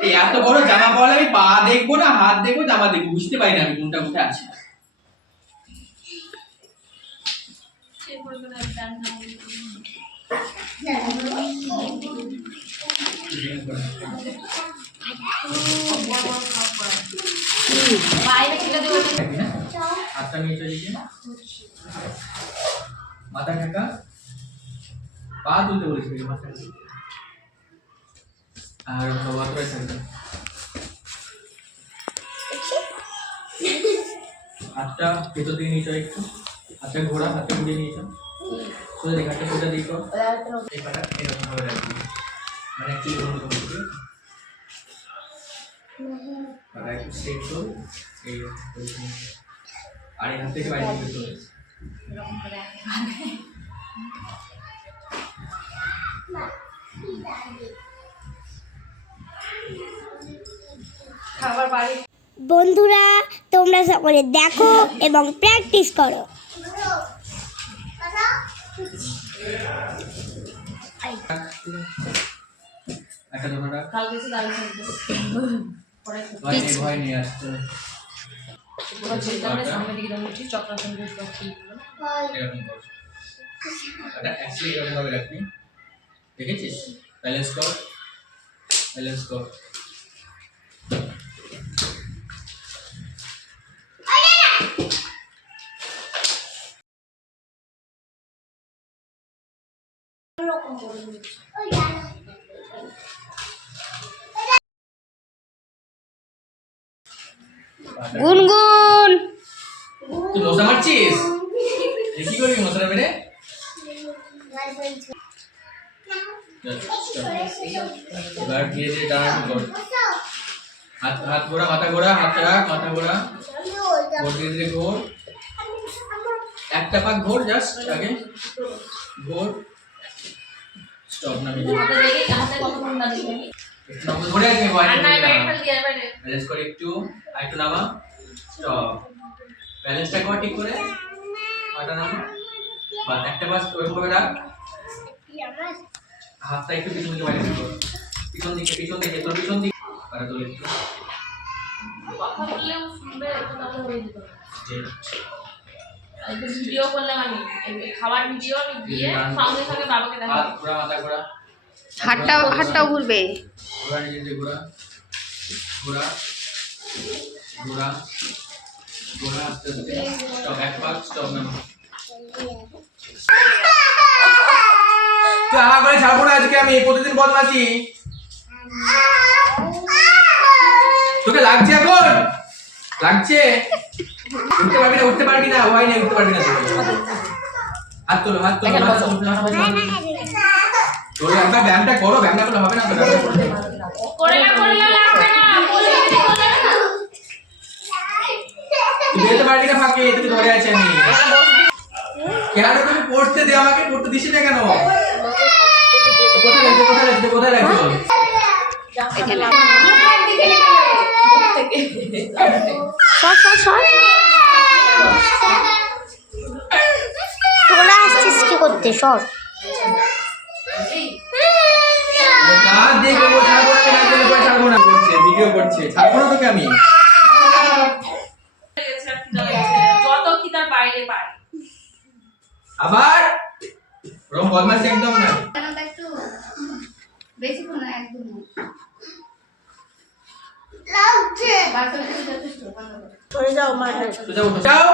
এই এত বড় জামা পরলে আমি পা দেখব না হাত দেখব জামা দেখব বুঝতে পারি না আমি কোনটা কোথায় আছে? হাতটা নিয়ে চলে গিয়ে মাথা ঢাকা পা তুলতে বলেছি তোকে, মাথা আর অতটাই থাকবে হাতটা ভেতর দিকে নিয়ে চল একটু হাতটা ঘোরা হাতটা ঘুরিয়ে নিয়ে চল সোজা হাতটা সোজা দিকে কর। এই পাটা এরকম ভাবে রাখবি মানে অ্যাকচুয়ালি অন্য করবি পাটা একটু স্ট্রেট কর এই আর এই হাত থেকে বাইরে দিকে চলে এসে। খাবার বাড়ি। বন্ধুরা তোমরা সকলে দেখো এবং প্র্যাকটিস করো। চক্রাসন দেখেছিস? ব্যালেন্স কর। ব্যালেন্স কর গুনগুন! তুই মশা মারছিস? কি করবি মশাটা মেরে এবার ধীরে ধীরে টানাটানি কর হাত হাত ঘোরা মাথা ঘোরা হাত রাখ মাথা ঘোরা ঘোর ধীরে ধীরে ঘোর একটা পাক ঘোর জাস্ট আগে ঘোর স্টপ নামি নামা আছে ব্যালেন্স করে একটু আর একটু নামা স্টপ ব্যালেন্সটা কর ঠিক করে পাটা নামা একটা পাস ওরকম ভাবে রাখ হাতটা একটু পিছন দিকে বাইরে দিকে পিছন দিকে পিছন দিকে তোর পিছন দিকে। তোলে একটু কথা বললেও শুনবে ভিডিও করলাম আমি। খাবার ভিডিও আমি দিয়ে সঙ্গে সঙ্গে বাবাকে হাত ঘোরা মাথা ঘোরা। হাতটাও হাতটাও ঘুরবে। ঘোরা নিজে ঘোরা। ঘোরা। ঘোরা। ঘোরা আস্তে আস্তে। স্টপ এক পাক স্টপ নামা আমার ঘরে ছাড়বো না আজকে আমি প্রতিদিন তোকে লাগছে এখন? লাগছে? উঠতে পারবি না উঠতে পারবি না উঠতে পারবি না হাত তোলো হাত তোলো হাত তোলো, ব্যায়ামটা করো ব্যায়াম না করলে হবে না ব্যায়ামটা। করে ফাঁকে আছে আমি কেন তুমি পড়তে আমাকে পড়তে দিস না কেন? করতে সর আমি কি তার বাইরে আবার? একদম না বেশিক্ষণ না একদম না। বাচ্চাদের যাও উঠো যাও।